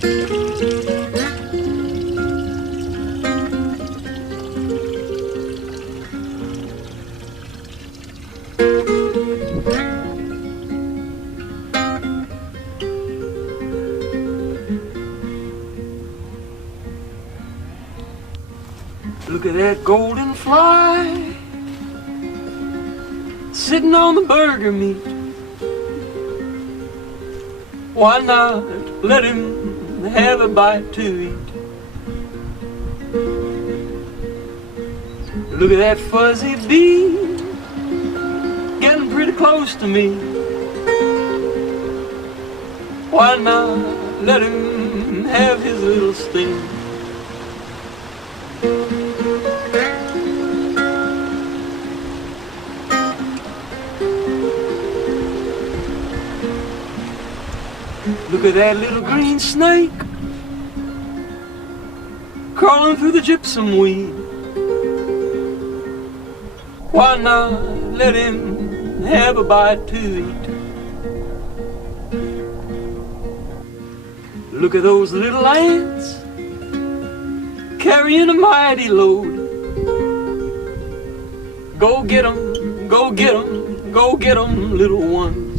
Look at that golden fly sitting on the burger meat. Why not let him have a bite to eat? Look at that fuzzy bee getting pretty close to me. Why not let him have his little sting? Look at that little green snake crawling through the gypsum weed. Why not let him have a bite to eat? Look at those little ants carrying a mighty load. Go get 'em, go get 'em, go get 'em, little one.